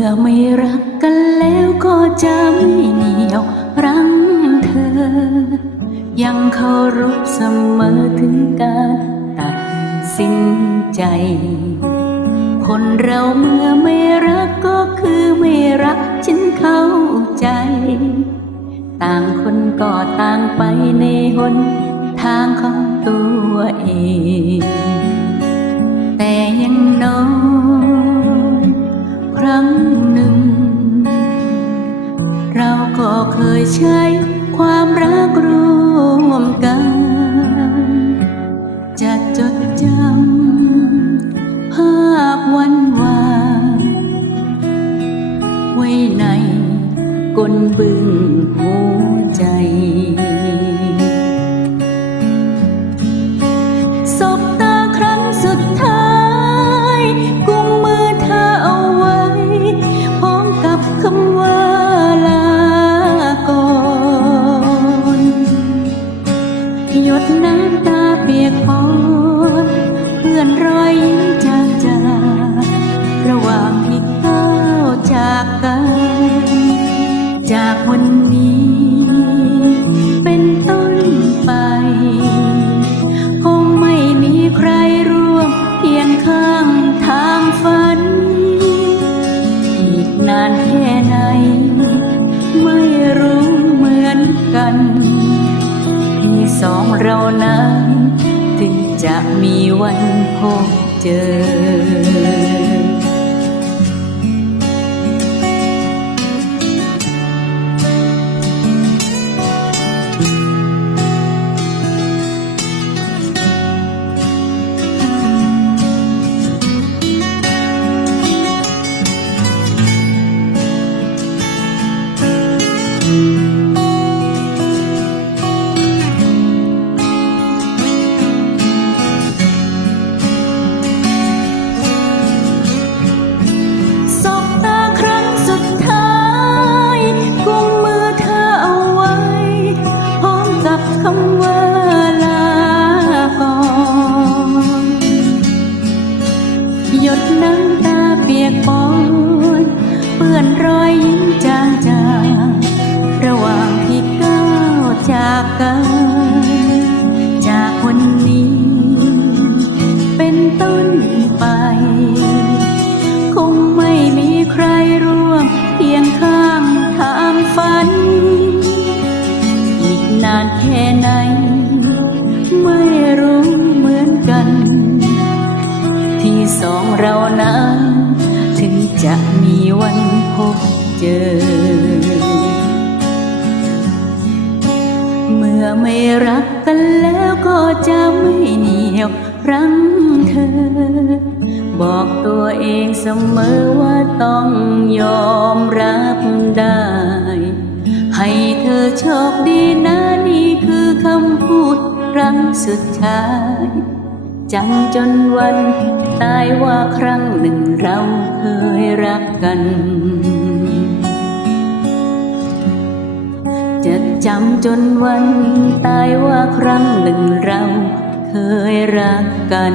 เมื่อไม่รักกันแล้วก็จะไม่เหนียวรั้งเธอ ยังเคารพเสมอถึงการตัดสินใจ คนเราเมื่อไม่รักก็คือไม่รักฉันเข้าใจ ต่างคนก็ต่างไปในหนทางของ เราก็เคยใช้ความรักร่วมกัน จะจดจำภาพวันวานไว้ในก้นบึง หยดน้ำตาเปียกปอนเพื่อนรอยยิ้มจางจางระหว่างที่ก้าวจากกันจากวันนี้เป็น เรานั้น ถึงจะมีวันพบเจอ กันจากวันนี้ เป็นต้นไป คงไม่มีใครร่วมเพียงข้างทางฝัน อีกนานแค่ไหน ไม่รู้เหมือนกัน ที่สองเรานั้น ถึงจะมีวันพบเจอ ไม่รักกันแล้วก็จะไม่เหนียวรั้งเธอ บอกตัวเองเสมอว่าต้องยอมรับได้ ให้เธอโชคดีนะนี่คือคำพูดครั้งสุดท้ายจำจนวันตายว่าครั้งหนึ่งเราเคยรักกัน จำจนวันตายว่าครั้งหนึ่งเราเคยรักกัน